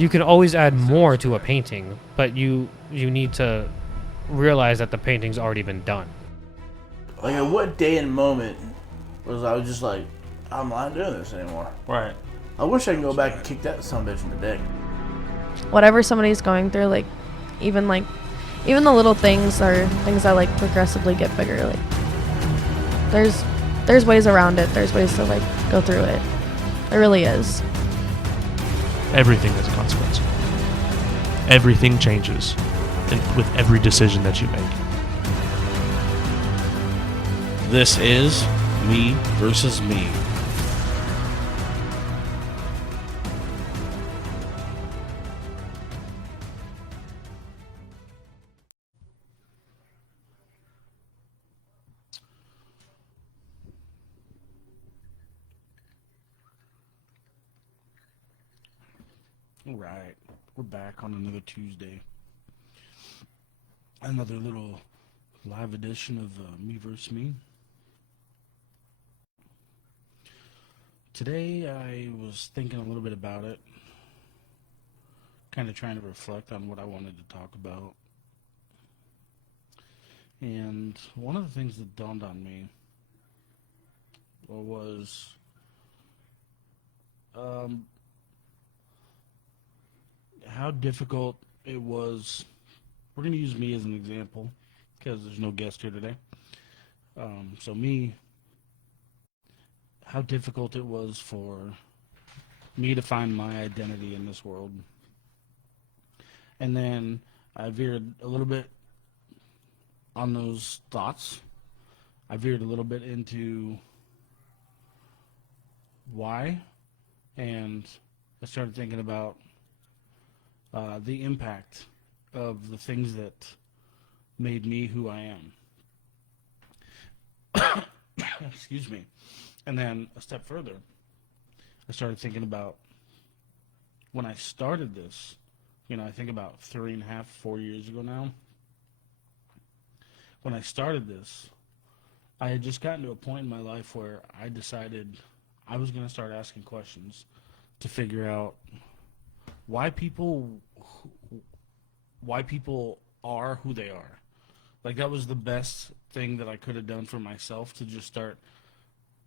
You can always add more to a painting, but you need to realize that the painting's already been done. Like, at what day and moment was I was just like, I'm not doing this anymore? Right. I wish I could go back and kick that son of a bitch in the dick. Whatever somebody's going through, even the little things are things that progressively get bigger. There's ways around it. There's ways to go through it. There really is. Everything has a consequence. Everything changes with every decision that you make. This is Me versus Me. All right, we're back on another Tuesday. Another little live edition of Me vs. Me. Today I was thinking a little bit about it, kind of trying to reflect on what I wanted to talk about. And one of the things that dawned on me was how difficult it was. We're going to use me as an example because there's no guest here today. So me, how difficult it was for me to find my identity in this world. And then I veered a little bit on those thoughts. I veered a little bit into why, and I started thinking about the impact of the things that made me who I am. Excuse me. And then a step further, I started thinking about when I started this, I think about 3.5, 4 years ago now. When I started this, I had just gotten to a point in my life where I decided I was going to start asking questions to figure out why people are who they are. That was the best thing that I could have done for myself, to just start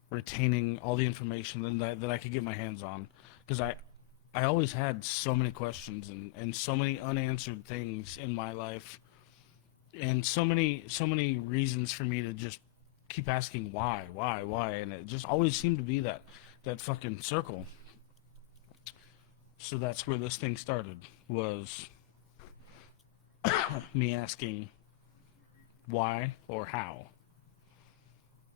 retaining all the information that I could get my hands on, because I always had so many questions and so many unanswered things in my life, and so many reasons for me to just keep asking why, and it just always seemed to be that fucking circle. So that's where this thing started, was me asking why or how.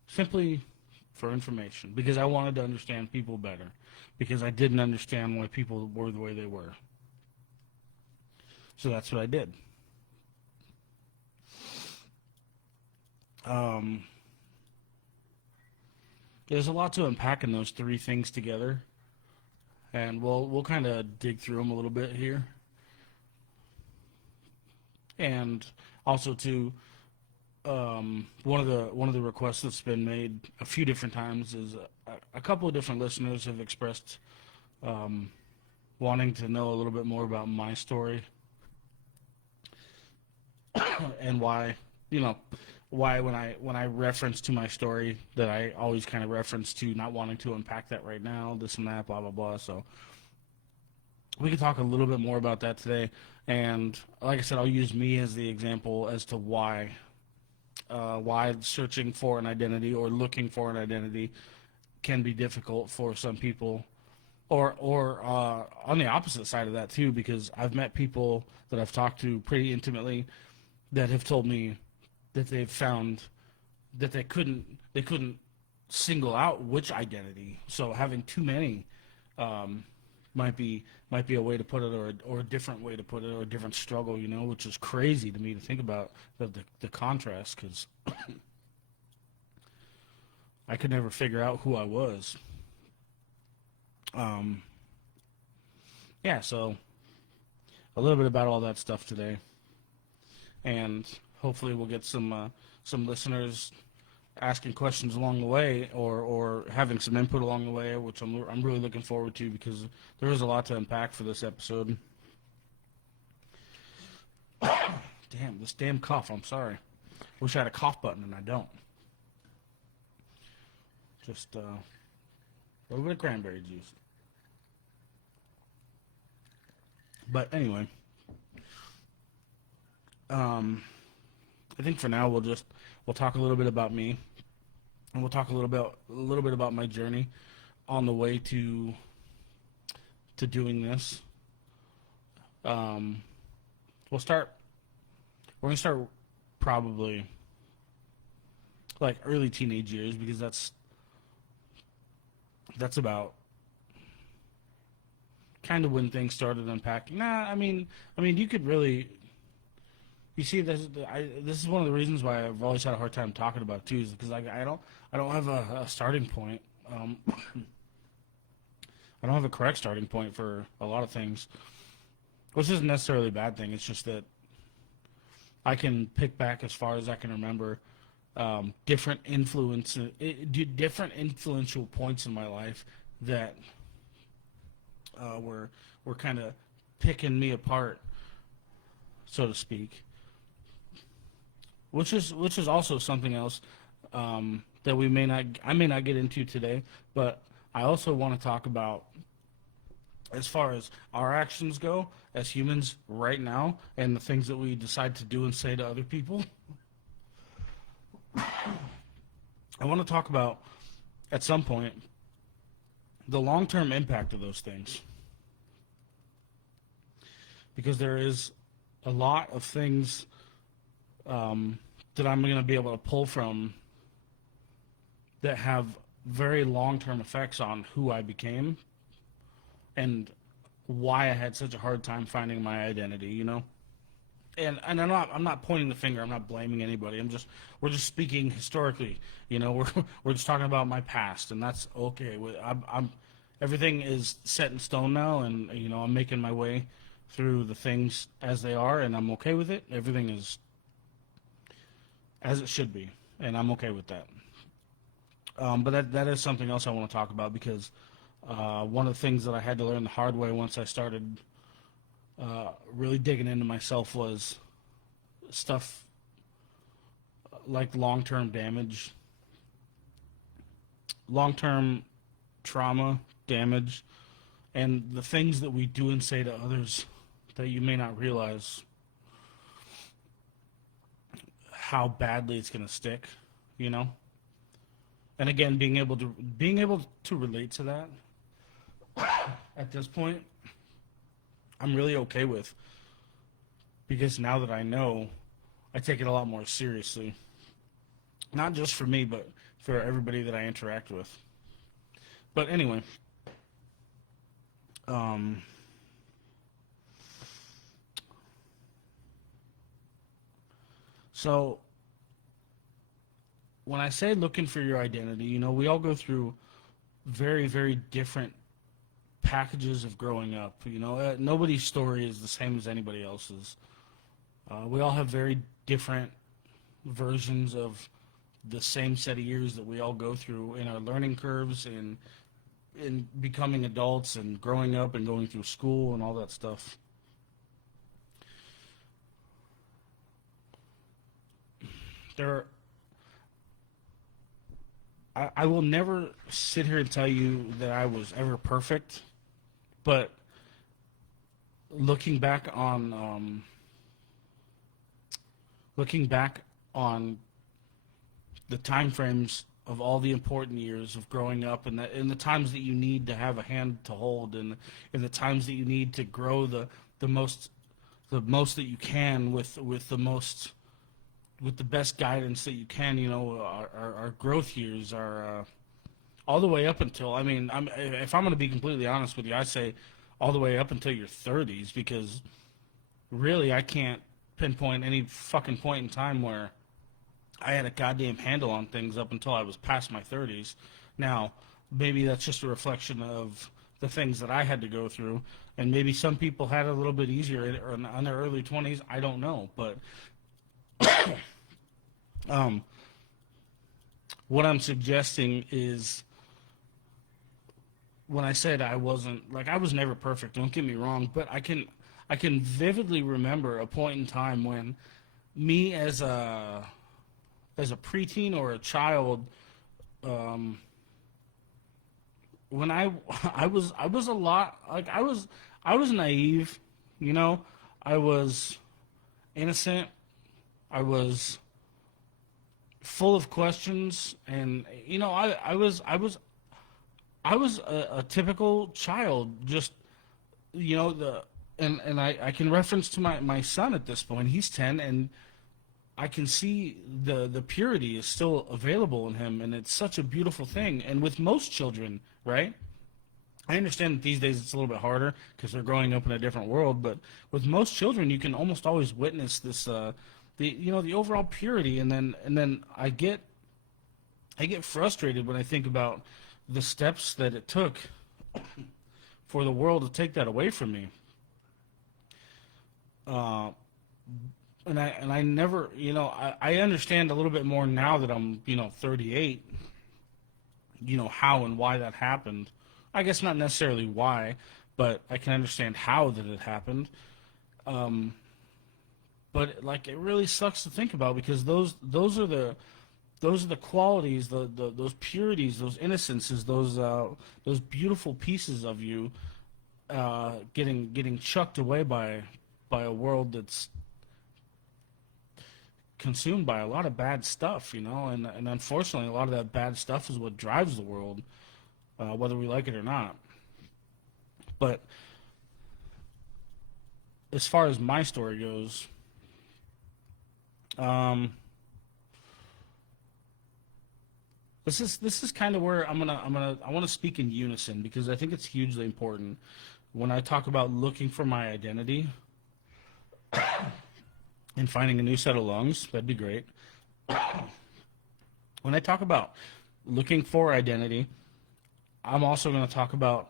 Simply for information, because I wanted to understand people better, because I didn't understand why people were the way they were. So that's what I did. There's a lot to unpack in those three things together, and we'll kind of dig through them a little bit here. And also to one of the requests that's been made a few different times is a couple of different listeners have expressed wanting to know a little bit more about my story and why when I reference to my story, that I always kind of reference to not wanting to unpack that right now, this and that, blah blah blah. So we can talk a little bit more about that today. And like I said, I'll use me as the example as to why searching for an identity or looking for an identity can be difficult for some people, or on the opposite side of that too, because I've met people that I've talked to pretty intimately that have told me that they've found that they couldn't single out which identity. So having too many might be a way to put it, or a different way to put it, or a different struggle, which is crazy to me to think about the contrast, because I could never figure out who I was. So a little bit about all that stuff today, and hopefully we'll get some listeners asking questions along the way, or having some input along the way, which I'm really looking forward to, because there is a lot to unpack for this episode. Damn, this damn cough. I'm sorry. Wish I had a cough button, and I don't. Just a little bit of cranberry juice. But anyway, I think for now we'll talk a little bit about me, and we'll talk a little bit about my journey on the way to doing this. We're gonna start probably like early teenage years, because that's about kind of when things started unpacking. I mean, you could really, you see, this is one of the reasons why I've always had a hard time talking about it too, is because I don't have a starting point. I don't have a correct starting point for a lot of things, which isn't necessarily a bad thing. It's just that I can pick back as far as I can remember different influential points in my life that were kind of picking me apart, so to speak. Which is also something else that I may not get into today, but I also want to talk about, as far as our actions go as humans right now, and the things that we decide to do and say to other people. I want to talk about, at some point, the long-term impact of those things. Because there is a lot of things that I'm going to be able to pull from that have very long-term effects on who I became and why I had such a hard time finding my identity, you know? And I'm not pointing the finger. I'm not blaming anybody. We're just speaking historically. You know, we're just talking about my past, and that's okay. Everything is set in stone now, and you know, I'm making my way through the things as they are, and I'm okay with it. Everything is as it should be, and I'm okay with that. But that is something else I want to talk about, because one of the things that I had to learn the hard way once I started really digging into myself was stuff like long-term damage, long-term trauma, damage, and the things that we do and say to others that you may not realize how badly it's going to stick, you know? And again, being able to relate to that at this point, I'm really okay with, because now that I know, I take it a lot more seriously. Not just for me, but for everybody that I interact with. But anyway, so when I say looking for your identity, you know, we all go through very, very different packages of growing up. You know, nobody's story is the same as anybody else's. We all have very different versions of the same set of years that we all go through in our learning curves, and in becoming adults and growing up and going through school and all that stuff. I will never sit here and tell you that I was ever perfect, but looking back on the time frames of all the important years of growing up, and the times that you need to have a hand to hold, and the times that you need to grow the most that you can with the best guidance that you can. You know, our growth years are all the way up until, I mean, if I'm going to be completely honest with you, I say all the way up until your 30s, because really I can't pinpoint any fucking point in time where I had a goddamn handle on things up until I was past my 30s. Now, maybe that's just a reflection of the things that I had to go through, and maybe some people had it a little bit easier in their early 20s. I don't know, but what I'm suggesting is, when I said I wasn't, like, I was never perfect, don't get me wrong, but I can vividly remember a point in time when me as a preteen or a child, when I was a lot, like, I was naive, you know. I was innocent. I was full of questions, and I was a typical child, just, and I can reference to my son at this point. He's 10, and I can see the purity is still available in him, and it's such a beautiful thing. And with most children, right? I understand that these days it's a little bit harder because they're growing up in a different world, but with most children, you can almost always witness this, the overall purity, and then I get frustrated when I think about the steps that it took for the world to take that away from me. And I never, I understand a little bit more now that I'm, 38, how and why that happened. I guess not necessarily why, but I can understand how that it happened. But like, it really sucks to think about, because those are the qualities, those purities, those innocences, those beautiful pieces of you, getting chucked away by a world that's consumed by a lot of bad stuff, and unfortunately, a lot of that bad stuff is what drives the world, whether we like it or not. But as far as my story goes, this is kind of where I want to speak in unison, because I think it's hugely important when I talk about looking for my identity and finding a new set of lungs. That'd be great. When I talk about looking for identity, I'm also going to talk about,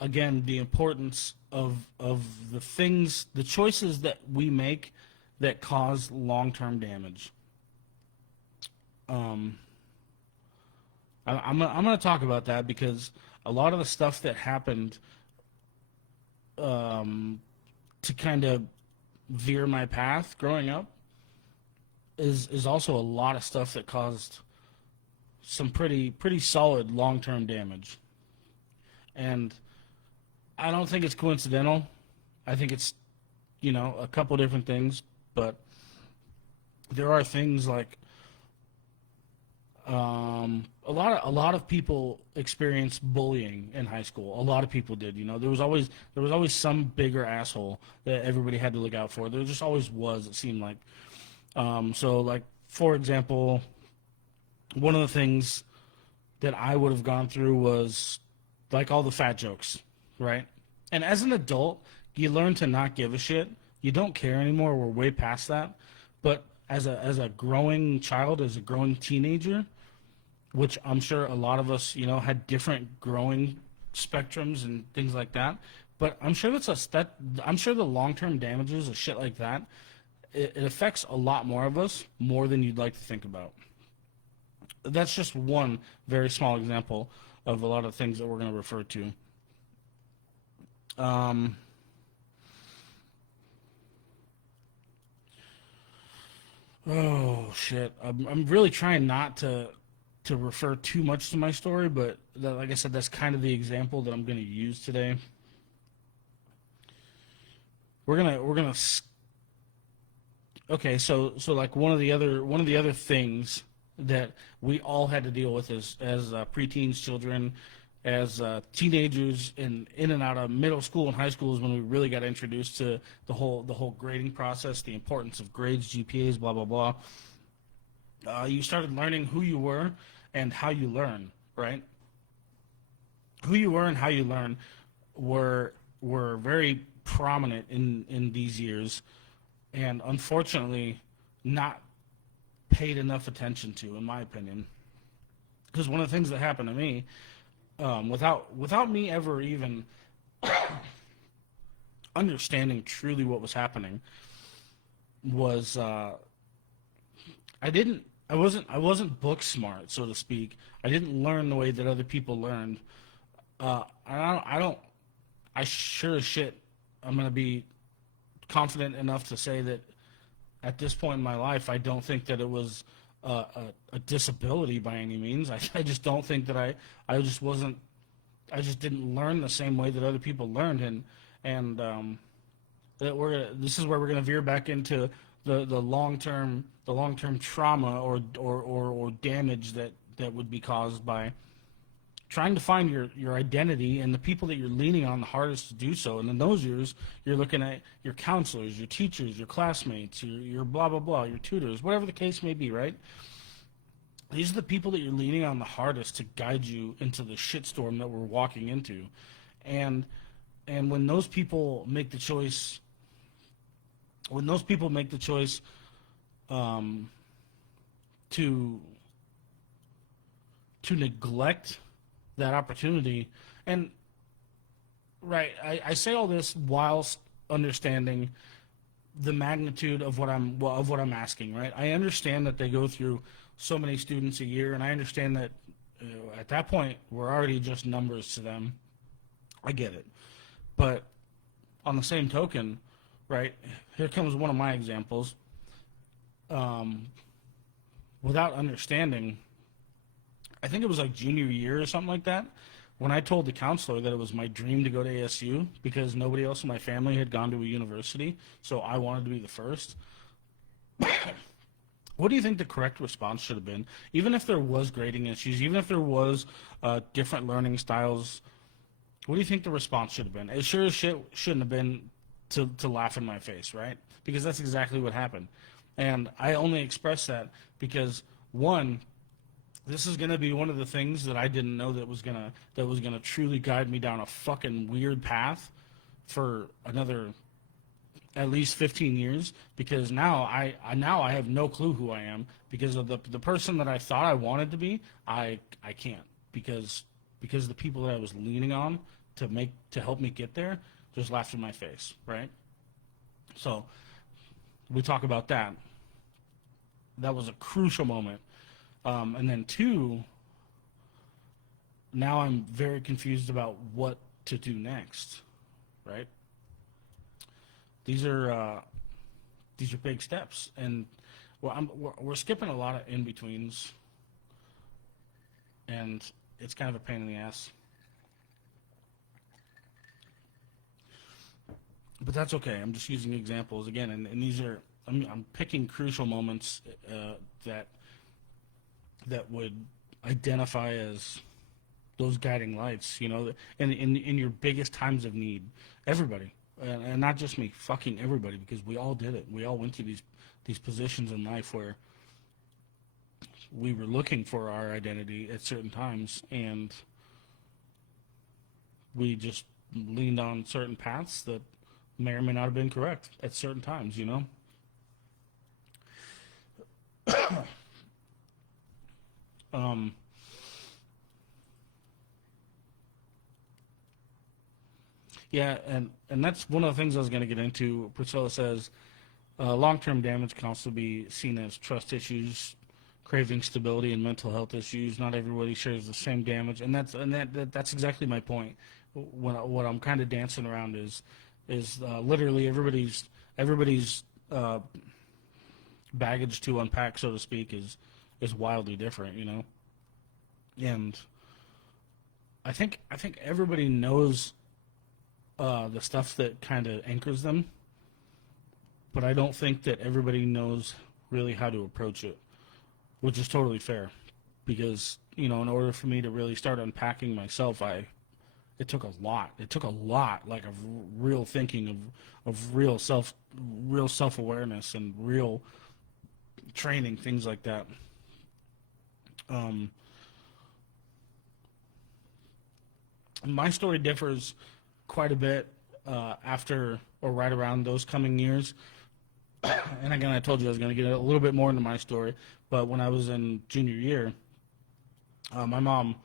again, the importance of the things, the choices that we make that cause long-term damage. I'm going to talk about that, because a lot of the stuff that happened, to kind of veer my path growing up, is also a lot of stuff that caused some pretty solid long-term damage. And I don't think it's coincidental. I think it's, a couple different things, but there are things like, a lot of people experienced bullying in high school. A lot of people did. There was always some bigger asshole that everybody had to look out for. There just always was, it seemed like. So, like, for example, one of the things that I would have gone through was, like, all the fat jokes, right? And as an adult, you learn to not give a shit. You don't care anymore. We're way past that. But as a growing child, as a growing teenager, which I'm sure a lot of us, had different growing spectrums and things like that. But I'm sure I'm sure the long-term damages of shit like that, it affects a lot more of us, more than you'd like to think about. That's just one very small example of a lot of things that we're going to refer to. Oh shit! I'm really trying not to refer too much to my story, but like I said, that's kind of the example that I'm going to use today. Okay, so like one of the other things that we all had to deal with as preteens, children, as teenagers, in and out of middle school and high school, is when we really got introduced to the whole grading process, the importance of grades, GPAs, blah blah blah. You started learning who you were and how you learn, right? Who you were and how you learn were very prominent in these years, and unfortunately not paid enough attention to, in my opinion. Because one of the things that happened to me, without me ever even understanding truly what was happening, was I didn't I wasn't book smart, so to speak. I didn't learn the way that other people learned. I sure as shit, I'm gonna be confident enough to say that at this point in my life, I don't think that it was a disability by any means. I just don't think that I just wasn't, I just didn't learn the same way that other people learned, and that this is where we're gonna veer back into the long term trauma or damage that would be caused by trying to find your identity and the people that you're leaning on the hardest to do so. And in those years, you're looking at your counselors, your teachers, your classmates, your blah, blah, blah, your tutors, whatever the case may be, right? These are the people that you're leaning on the hardest to guide you into the shitstorm that we're walking into. And when those people make the choice, to neglect that opportunity, and right, I say all this whilst understanding the magnitude of what I'm asking. Right, I understand that they go through so many students a year, and I understand that at that point we're already just numbers to them. I get it, but on the same token, right, here comes one of my examples. Without understanding, I think it was like junior year or something like that, when I told the counselor that it was my dream to go to ASU because nobody else in my family had gone to a university, so I wanted to be the first. What do you think the correct response should have been? Even if there was grading issues, even if there was different learning styles, what do you think the response should have been? It sure as shit shouldn't have been to laugh in my face, right? Because that's exactly what happened. And I only express that because, one, this is gonna be one of the things that I didn't know that was gonna truly guide me down a fucking weird path for another at least 15 years. Because now I have no clue who I am because of the person that I thought I wanted to be. I can't because the people that I was leaning on to help me get there just laughed in my face, right? So we talk about that. That was a crucial moment. And then two, now I'm very confused about what to do next, right? These are big steps, and we're skipping a lot of in betweens, and it's kind of a pain in the ass. But that's okay. I'm just using examples again, and these are I'm picking crucial moments that would identify as those guiding lights, in your biggest times of need. Everybody, and not just me, fucking everybody, because we all did it. We all went through these positions in life where we were looking for our identity at certain times, and we just leaned on certain paths that may or may not have been correct at certain times, Yeah, and that's one of the things I was going to get into. Priscilla says long-term damage can also be seen as trust issues, craving stability, and mental health issues. Not everybody shares the same damage, and that's exactly my point. What I'm kind of dancing around is literally everybody's baggage to unpack, so to speak, is wildly different, and I think everybody knows the stuff that kind of anchors them, but I don't think that everybody knows really how to approach it, which is totally fair, because in order for me to really start unpacking myself, it took a lot. It took a lot, like, of real thinking, of real self-awareness and real training, things like that. My story differs quite a bit after or right around those coming years. And again, I told you I was going to get a little bit more into my story, but when I was in junior year, my mom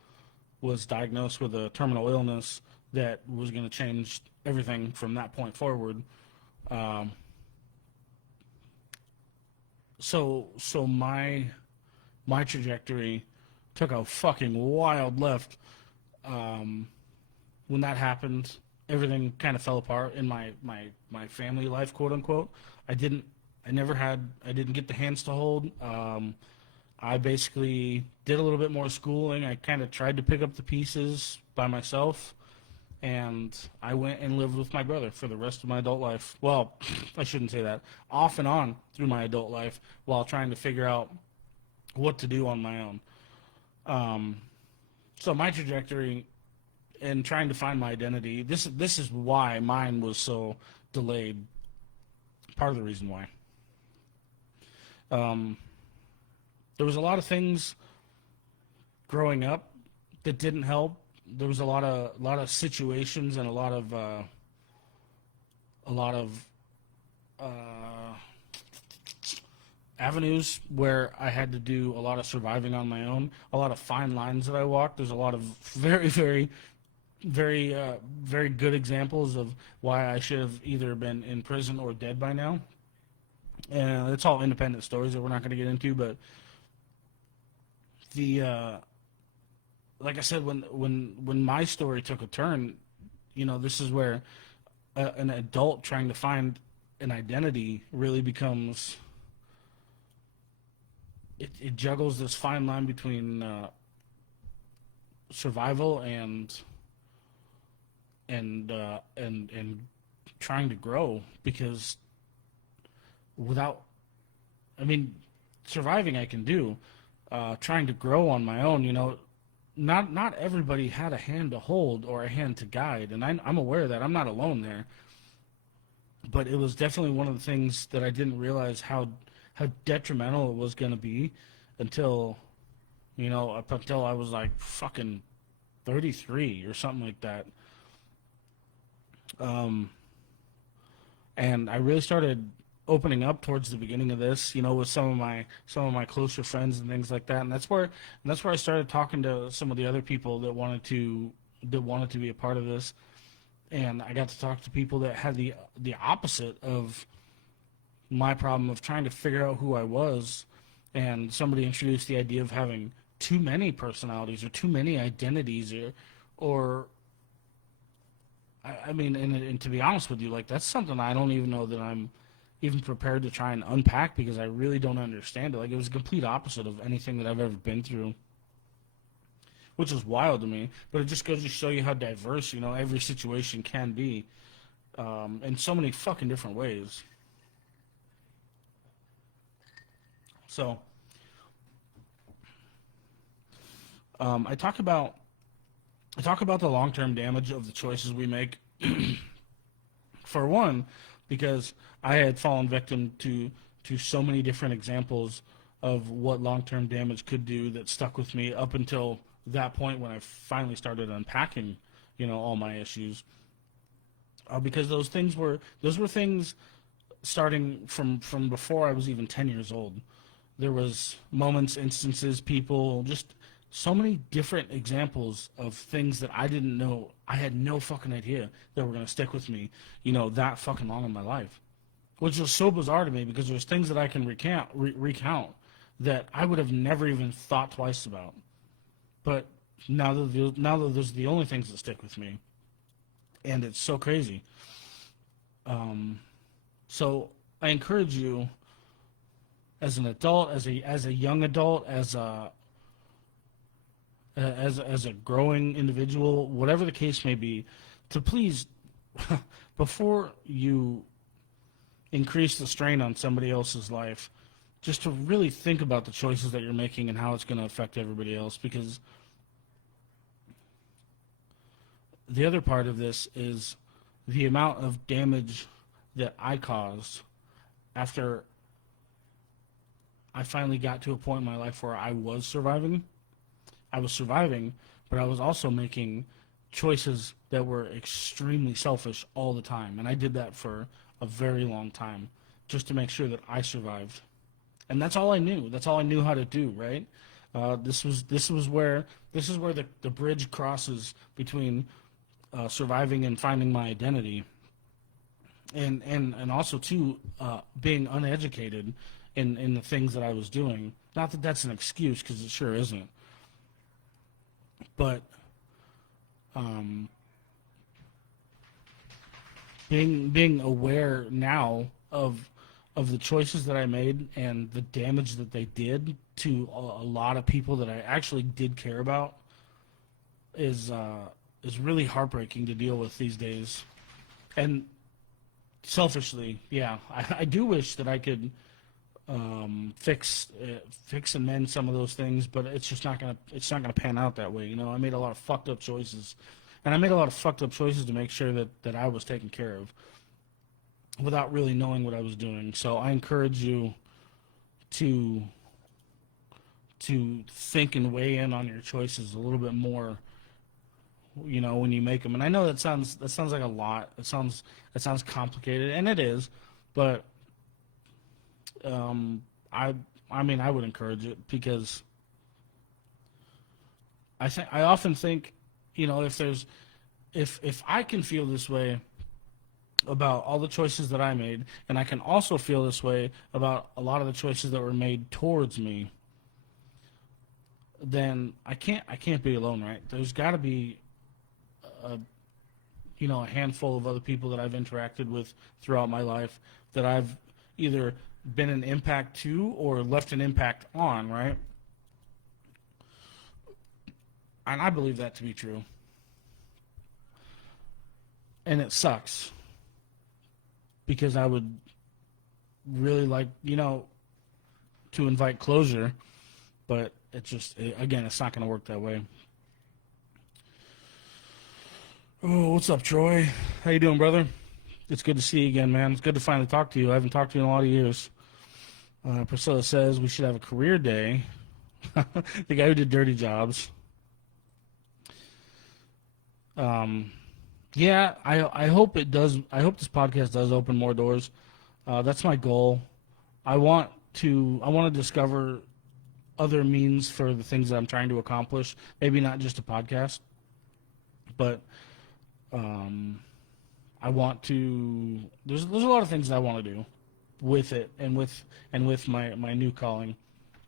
was diagnosed with a terminal illness that was going to change everything from that point forward. So my my trajectory took a fucking wild left. When that happened, everything kind of fell apart in my family life, quote unquote. I didn't get the hands to hold. I basically did a little bit more schooling. I kind of tried to pick up the pieces by myself, and I went and lived with my brother for the rest of my adult life. Well, I shouldn't say that. Off and on through my adult life while trying to figure out what to do on my own. So my trajectory and trying to find my identity, this is why mine was so delayed. Part of the reason why. There was a lot of things growing up that didn't help. There was a lot of situations and a lot of avenues where I had to do a lot of surviving on my own. A lot of fine lines that I walked. There's a lot of very, very, very, very good examples of why I should have either been in prison or dead by now. And it's all independent stories that we're not going to get into, but like I said, when my story took a turn, this is where an adult trying to find an identity really becomes. It juggles this fine line between survival and trying to grow, because surviving I can do. Trying to grow on my own, not everybody had a hand to hold or a hand to guide, and I'm aware of that. I'm not alone there. But it was definitely one of the things that I didn't realize how detrimental it was going to be until I was like fucking 33 or something like that. And I really started opening up towards the beginning of this, with some of my closer friends and things like that, and that's where I started talking to some of the other people that wanted to be a part of this, and I got to talk to people that had the opposite of my problem of trying to figure out who I was, and somebody introduced the idea of having too many personalities or too many identities, or and to be honest with you, like, that's something I don't even know that I'm even prepared to try and unpack, because I really don't understand it. Like, it was a complete opposite of anything that I've ever been through, which is wild to me. But it just goes to show you how diverse, every situation can be, in so many fucking different ways. So, I talk about the long-term damage of the choices we make. For one, because I had fallen victim to so many different examples of what long-term damage could do that stuck with me up until that point when I finally started unpacking, all my issues. Because those were things starting from before I was even 10 years old. There was moments, instances, people, just so many different examples of things that I didn't know. I had no fucking idea that were going to stick with me, that fucking long in my life. Which was so bizarre to me, because there's things that I can recount that I would have never even thought twice about. But now that those are the only things that stick with me. And it's so crazy. So I encourage you, as an adult, as a young adult, as a growing individual, whatever the case may be, to please, before you increase the strain on somebody else's life, just to really think about the choices that you're making and how it's going to affect everybody else. Because the other part of this is the amount of damage that I caused after I finally got to a point in my life where I was surviving. But I was also making choices that were extremely selfish all the time. And I did that for a very long time, just to make sure that I survived. And that's all I knew. That's all I knew how to do, right? This is where the bridge crosses between surviving and finding my identity, and also too being uneducated in the things that I was doing Not that that's an excuse, because it sure isn't. But being aware now of the choices that I made and the damage that they did to a lot of people that I actually did care about is really heartbreaking to deal with these days. And selfishly, yeah, I do wish that I could fix and mend some of those things, but it's not gonna pan out that way. You know, I made a lot of fucked up choices, and I made a lot of fucked up choices to make sure that I was taken care of, without really knowing what I was doing. So I encourage you to think and weigh in on your choices a little bit more, you know, when you make them. And I know that sounds like a lot. It sounds complicated, and it is, but I mean, I would encourage it, because I often think, you know, if I can feel this way about all the choices that I made, and I can also feel this way about a lot of the choices that were made towards me, then I can't be alone, right? There's got to be a handful of other people that I've interacted with throughout my life that I've either been an impact to or left an impact on, right? And I believe that to be true. And it sucks, because I would really like, to invite closure, but again, it's not going to work that way. Oh, what's up, Troy? How you doing, brother? It's good to see you again, man. It's good to finally talk to you. I haven't talked to you in a lot of years. Priscilla says we should have a career day. The guy who did dirty jobs. Yeah, I hope it does. I hope this podcast does open more doors. That's my goal. I want to discover other means for the things that I'm trying to accomplish. Maybe not just a podcast, but I want to. There's a lot of things that I want to do with it and with my new calling,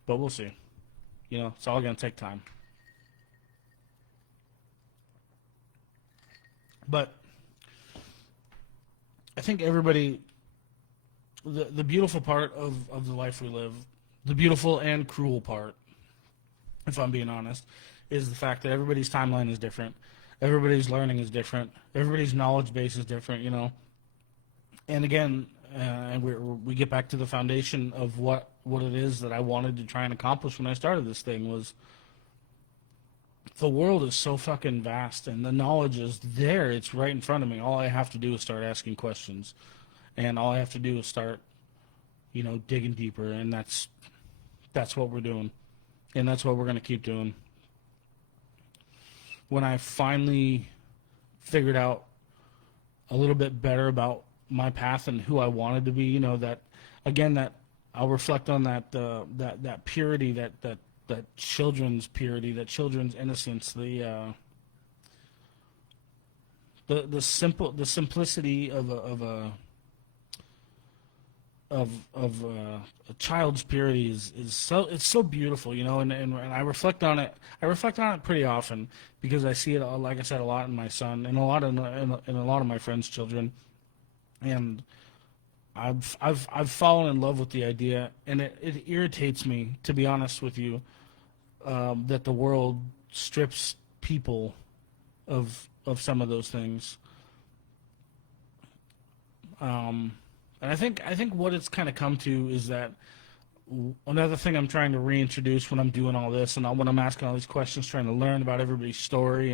but we'll see. It's all gonna take time. But I think everybody, the beautiful part of the life we live, the beautiful and cruel part, if I'm being honest, is the fact that everybody's timeline is different. Everybody's learning is different. Everybody's knowledge base is different, And again, and we get back to the foundation of what it is that I wanted to try and accomplish when I started this thing was, the world is so fucking vast, and the knowledge is there. It's right in front of me. All I have to do is start asking questions, and all I have to do is start, digging deeper, and that's what we're doing, and that's what we're going to keep doing. When I finally figured out a little bit better about my path and who I wanted to be, that I'll reflect on that purity, that children's purity, that children's innocence, the simplicity of a child's purity is so beautiful, and I reflect on it. I reflect on it pretty often, because I see it, like I said, a lot in my son and a lot in a lot of my friends' children, and I've fallen in love with the idea, and it irritates me, to be honest with you, that the world strips people of some of those things. And I think what it's kind of come to is that another thing I'm trying to reintroduce when I'm doing all this, and when I'm asking all these questions, trying to learn about everybody's story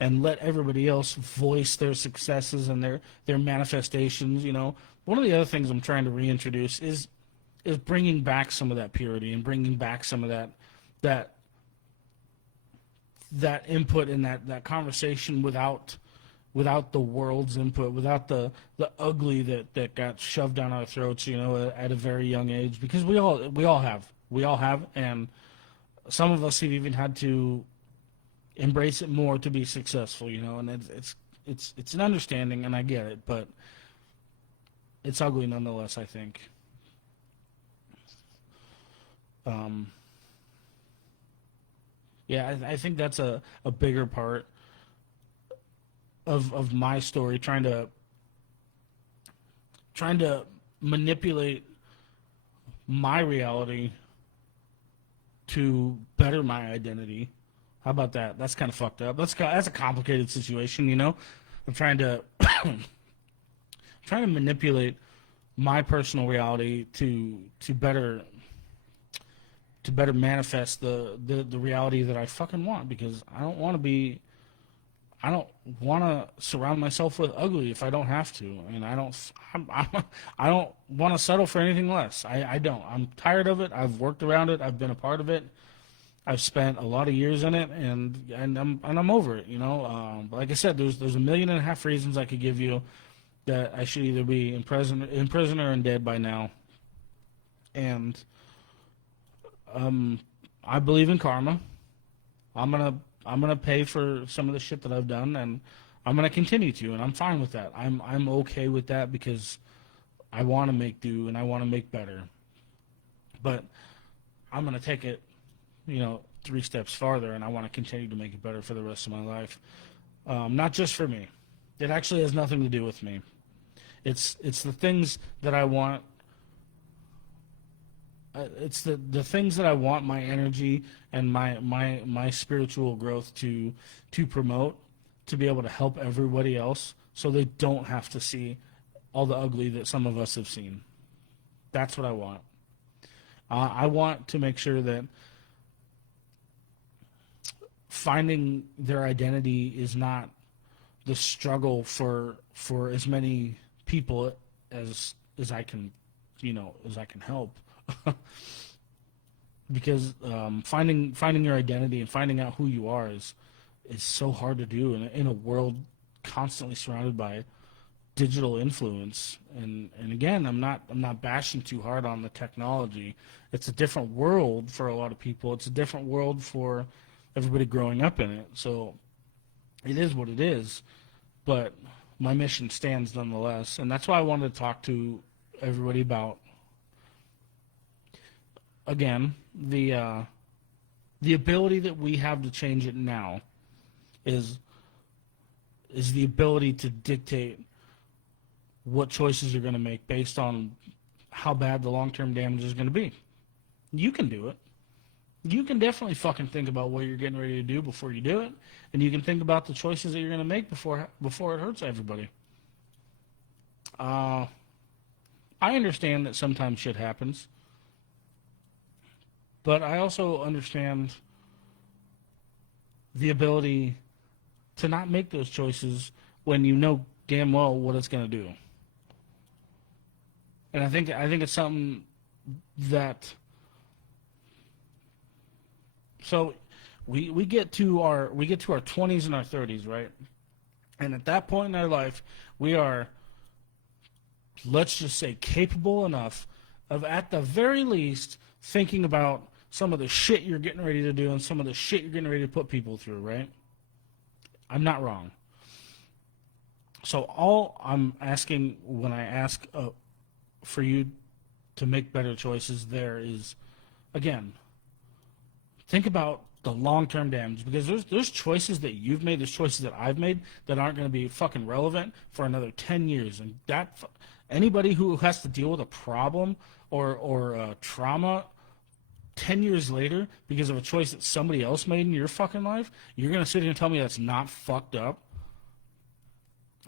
and let everybody else voice their successes and their manifestations. One of the other things I'm trying to reintroduce is bringing back some of that purity and bringing back some of that input in that conversation without the world's input, without the ugly that got shoved down our throats, at a very young age, because we all have, and some of us have even had to embrace it more to be successful, and it's an understanding, and I get it, but it's ugly nonetheless, I think. Yeah, I think that's a bigger part of my story, trying to manipulate my reality to better my identity. How about that? That's kind of fucked up. That's a complicated situation, you know. I'm trying to trying to manipulate my personal reality to better manifest the reality that I fucking want, because I don't want to surround myself with ugly if I don't have to, and I don't want to settle for anything less. I don't. I'm tired of it. I've worked around it. I've been a part of it. I've spent a lot of years in it, and I'm over it. You know, like I said, there's 1.5 million reasons I could give you that I should either be in prison or in dead by now, and I believe in karma. I'm gonna pay for some of the shit that I've done, and I'm gonna continue to, and I'm fine with that. I'm okay with that, because I want to make do and I want to make better. But I'm gonna take it, 3 steps farther, and I want to continue to make it better for the rest of my life. Not just for me. It actually has nothing to do with me. It's the things that I want. It's the things that I want my energy and my spiritual growth to promote, to be able to help everybody else, so they don't have to see all the ugly that some of us have seen. That's what I want. I want to make sure that finding their identity is not the struggle for as many people as I can, as I can help. Because finding your identity and finding out who you are is so hard to do in a world constantly surrounded by digital influence. And again, I'm not bashing too hard on the technology. It's a different world for a lot of people. It's a different world for everybody growing up in it. So it is what it is. But my mission stands nonetheless, and that's why I wanted to talk to everybody about, again, the ability that we have to change it now is the ability to dictate what choices you're going to make based on how bad the long-term damage is going to be. You can do it. You can definitely fucking think about what you're getting ready to do before you do it, and you can think about the choices that you're going to make before it hurts everybody. I understand that sometimes shit happens, but I also understand the ability to not make those choices when you know damn well what it's going to do. And I think it's something that, so we get to our 20s and our 30s, right? And at that point in our life, we are, let's just say, capable enough of, at the very least, thinking about some of the shit you're getting ready to do and some of the shit you're getting ready to put people through, right? I'm not wrong. So all I'm asking when I ask for you to make better choices there is, again, think about the long-term damage, because there's choices that you've made, there's choices that I've made that aren't going to be fucking relevant for another 10 years. And that, anybody who has to deal with a problem or trauma 10 years later because of a choice that somebody else made in your fucking life, you're going to sit here and tell me that's not fucked up?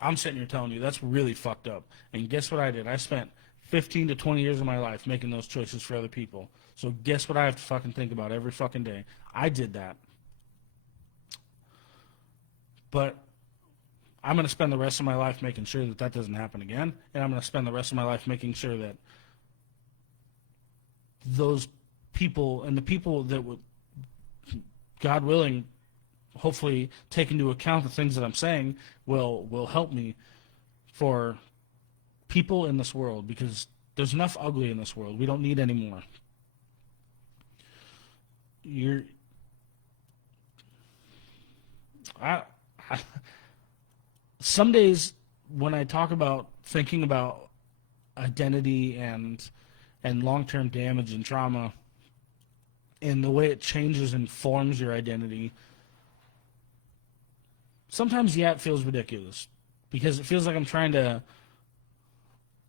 I'm sitting here telling you that's really fucked up. And guess what I did? I spent 15 to 20 years of my life making those choices for other people. So guess what I have to fucking think about every fucking day? I did that. But I'm going to spend the rest of my life making sure that that doesn't happen again. And I'm going to spend the rest of my life making sure that those people, and the people that would, God willing, hopefully take into account the things that I'm saying, will help me for people in this world, because there's enough ugly in this world. We don't need any more. Some days when I talk about thinking about identity and long-term damage and trauma, and the way it changes and forms your identity, sometimes, yeah, it feels ridiculous because it feels like I'm trying to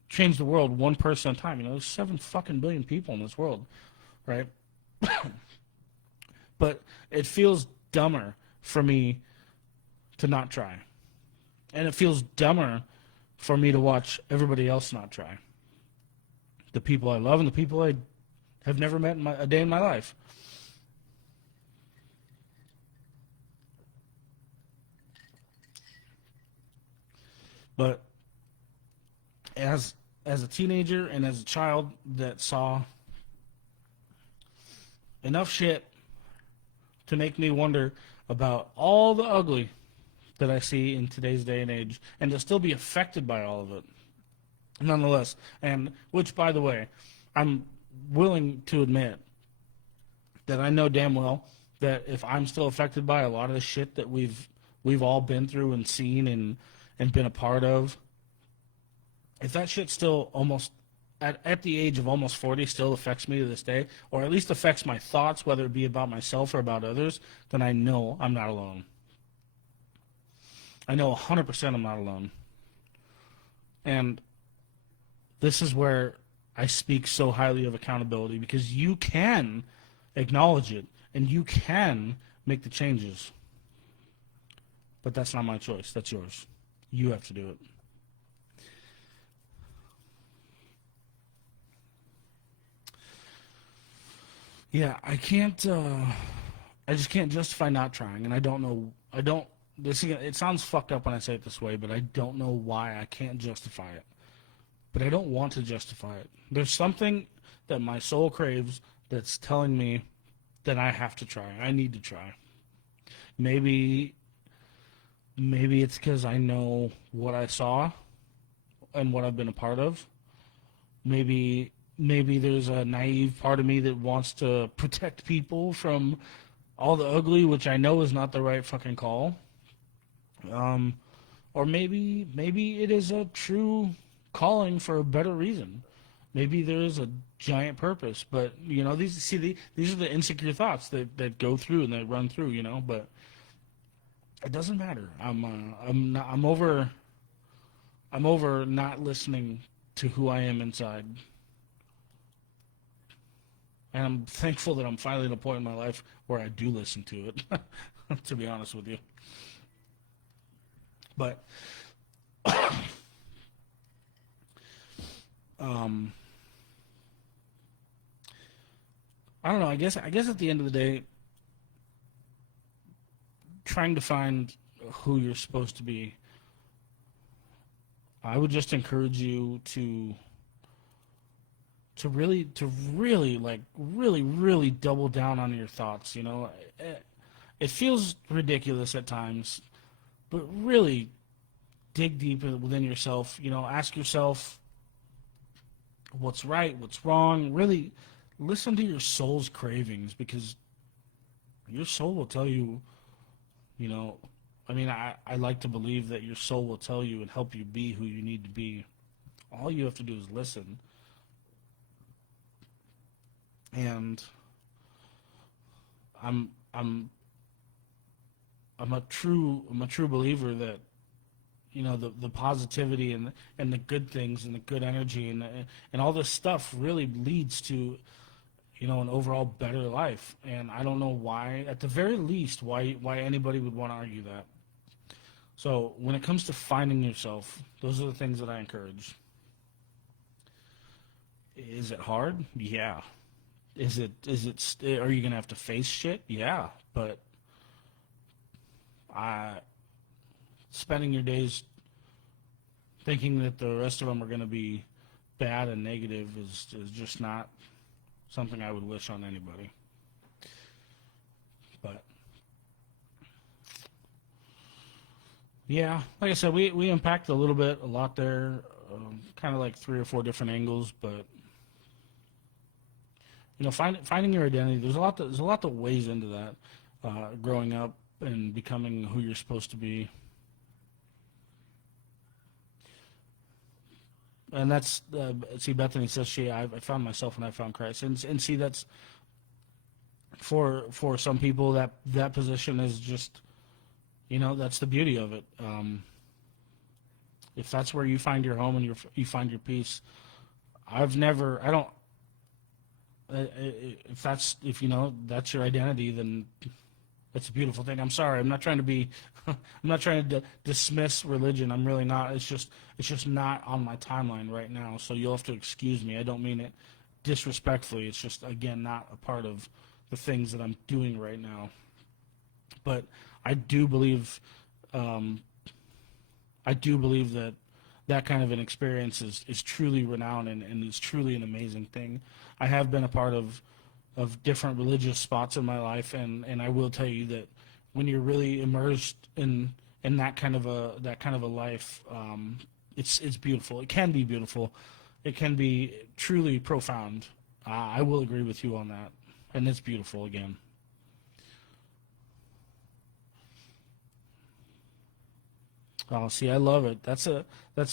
change the world one person at a time. There's 7 fucking billion people in this world, right? But it feels dumber for me to not try. And it feels dumber for me to watch everybody else not try. The people I love and the people I have never met in a day in my life. But as a teenager and as a child that saw enough shit to make me wonder about all the ugly that I see in today's day and age, and to still be affected by all of it, nonetheless. And which, by the way, I'm willing to admit that I know damn well that if I'm still affected by a lot of the shit that we've all been through and seen and been a part of, if that shit still almost at the age of almost 40 still affects me to this day, or at least affects my thoughts, whether it be about myself or about others, then I know I'm not alone. I know 100% I'm not alone. And this is where I speak so highly of accountability, because you can acknowledge it and you can make the changes. But that's not my choice. That's yours. You have to do it. Yeah, I just can't justify not trying, and it sounds fucked up when I say it this way, but I don't know why I can't justify it. But I don't want to justify it. There's something that my soul craves that's telling me that I have to try. I need to try. Maybe it's because I know what I saw and what I've been a part of. Maybe there's a naive part of me that wants to protect people from all the ugly, which I know is not the right fucking call. Or maybe it is a true calling for a better reason. Maybe there is a giant purpose, but these are the insecure thoughts that go through and that run through, but it doesn't matter. I'm over not listening to who I am inside. And I'm thankful that I'm finally at a point in my life where I do listen to it, to be honest with you. But I don't know. I guess at the end of the day, trying to find who you're supposed to be, I would just encourage you to really double down on your thoughts. It feels ridiculous at times, but really dig deep within yourself. Ask yourself what's right, what's wrong. Really listen to your soul's cravings, because your soul will tell you. I like to believe that your soul will tell you and help you be who you need to be. All you have to do is listen. And I'm a true believer that the positivity and the good things and the good energy and all this stuff really leads to an overall better life. And I don't know why, at the very least, why anybody would want to argue that. So when it comes to finding yourself, those are the things that I encourage. Is it hard? Yeah. Are you gonna have to face shit? Yeah, but spending your days thinking that the rest of them are gonna be bad and negative is just not something I would wish on anybody. But yeah, like I said, we unpacked a lot there, kind of like 3 or 4 different angles, but. Finding your identity. There's a lot that weighs into that. Growing up and becoming who you're supposed to be, and that's see. Bethany says I found myself and I found Christ, and see that's for some people, that position is just, that's the beauty of it. If that's where you find your home and you find your peace, if that's your identity, then it's a beautiful thing. I'm sorry, I'm not trying to I'm not trying to dismiss religion. I'm really not. It's just not on my timeline right now. So you'll have to excuse me. I don't mean it disrespectfully. It's just, again, not a part of the things that I'm doing right now. But I do believe that kind of an experience is truly renowned and is truly an amazing thing. I have been a part of different religious spots in my life, and I will tell you that when you're really immersed in that kind of a life, it's beautiful. It can be beautiful. It can be truly profound. I will agree with you on that, and it's beautiful again. Oh, see, I love it. That's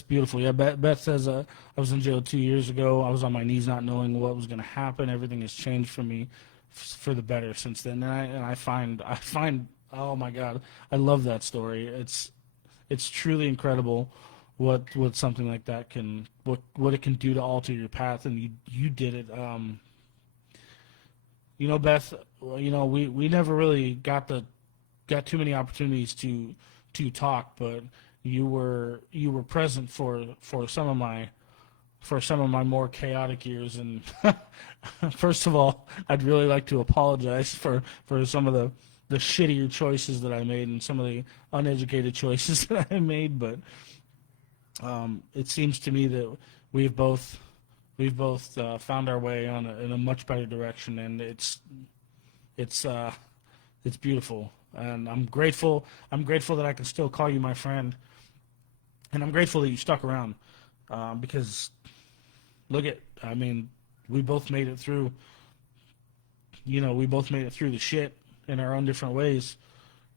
beautiful. Yeah, Beth says, I was in jail 2 years ago. I was on my knees not knowing what was going to happen. Everything has changed for me for the better since then. And I find, oh my God, I love that story. It's truly incredible what something like that what it can do to alter your path. And you did it. Beth, we never really got too many opportunities to talk, but you were present for some of my more chaotic years. And first of all, I'd really like to apologize for some of the shittier choices that I made and some of the uneducated choices that I made. But it seems to me that we've both found our way in a much better direction, and it's beautiful. And I'm grateful that I can still call you my friend. And I'm grateful that you stuck around, because we both made it through. We both made it through the shit in our own different ways,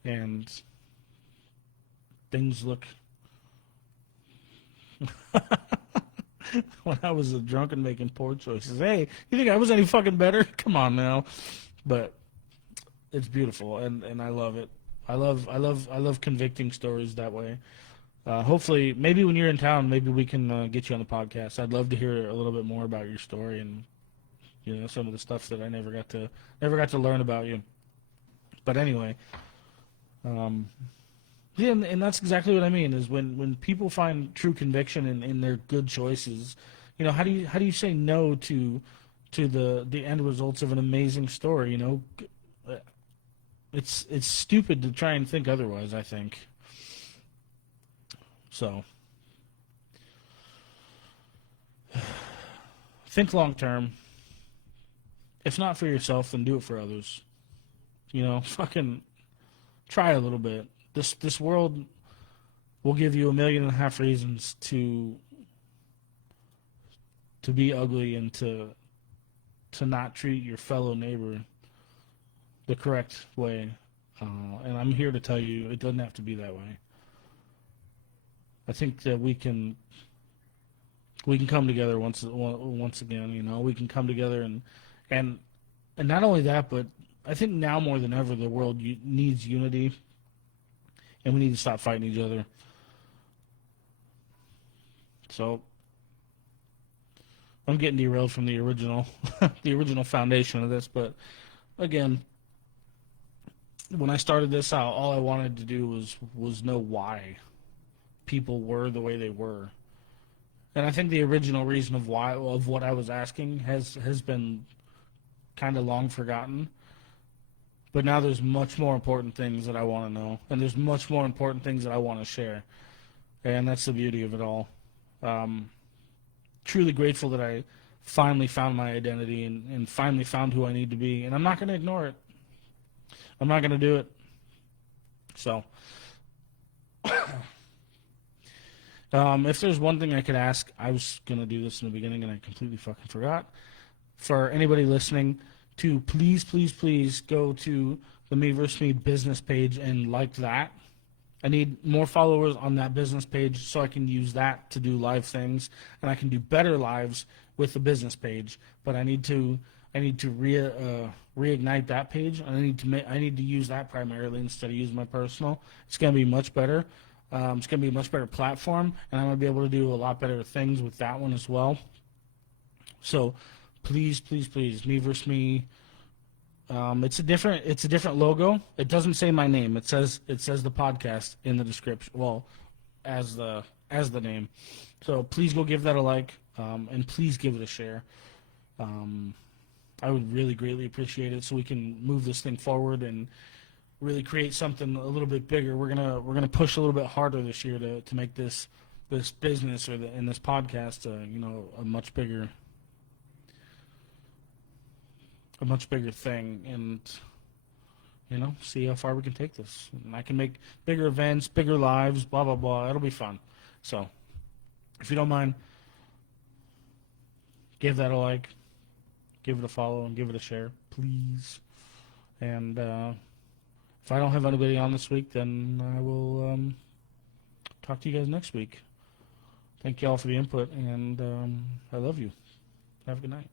and things look. When I was a drunk and making poor choices, hey, you think I was any fucking better? Come on now, but it's beautiful, and I love it. I love convicting stories that way. Hopefully, maybe when you're in town, maybe we can get you on the podcast. I'd love to hear a little bit more about your story and some of the stuff that I never got to learn about you. But anyway, yeah, and that's exactly what I mean. Is when people find true conviction in their good choices, how do you say no to the end results of an amazing story? It's stupid to try and think otherwise, I think. So, think long term. If not for yourself, then do it for others. Fucking try a little bit. This world will give you 1.5 million reasons to be ugly and to not treat your fellow neighbor the correct way, and I'm here to tell you it doesn't have to be that way. I think that we can come together once again. We can come together and not only that, but I think now more than ever the world needs unity, and we need to stop fighting each other. So I'm getting derailed from the original foundation of this, but again, when I started this out, all I wanted to do was know why people were the way they were. And I think the original reason of what I was asking has been kind of long forgotten. But now there's much more important things that I want to know, and there's much more important things that I want to share. And that's the beauty of it all. Truly grateful that I finally found my identity and finally found who I need to be. And I'm not going to ignore it. I'm not going to do it. So, if there's one thing I could ask, I was going to do this in the beginning and I completely fucking forgot. For anybody listening, to please go to the Me vs. Me business page and like that. I need more followers on that business page so I can use that to do live things, and I can do better lives with the business page. But I need to I need to reignite that page. I need to use that primarily instead of using my personal. It's gonna be much better. It's gonna be a much better platform, and I'm gonna be able to do a lot better things with that one as well. So, please, please, please, me versus me. It's a different logo. It doesn't say my name. It says the podcast in the description. Well, as the name. So please go give that a like, and please give it a share. I would really greatly appreciate it so we can move this thing forward and really create something a little bit bigger. We're gonna push a little bit harder this year to make this business and this podcast a much bigger thing, and see how far we can take this. And I can make bigger events, bigger lives, blah blah blah. It'll be fun. So if you don't mind, give that a like, give it a follow, and give it a share, please. And if I don't have anybody on this week, then I will talk to you guys next week. Thank you all for the input, and I love you. Have a good night.